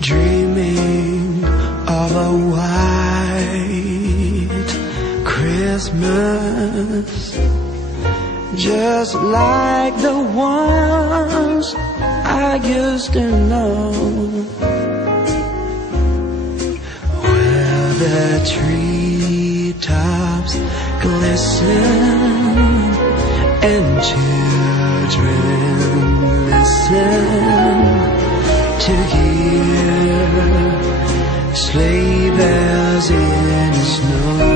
Dreaming of a white Christmas, just like the ones I used to know, where the treetops glisten and children listen to hear sleigh bells in the snow.